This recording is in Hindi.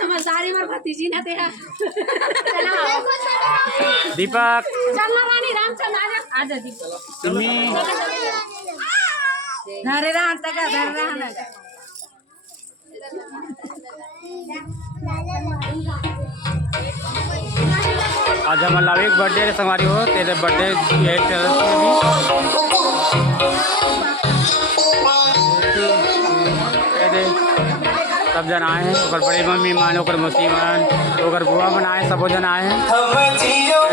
समझदारी में भतीजी ना तेरा दीपक चल रानी रामचंद्र आजा दीपक सिमी धरे रहा तक धरे रहा आज हम लावे एक बर्थडे संगवारी हो तेरे बर्थडे एक सब जन आए हैं और बड़े मम्मी मान ओकर मौसी मान ओकर बुआ मन आए सब जन आए हैं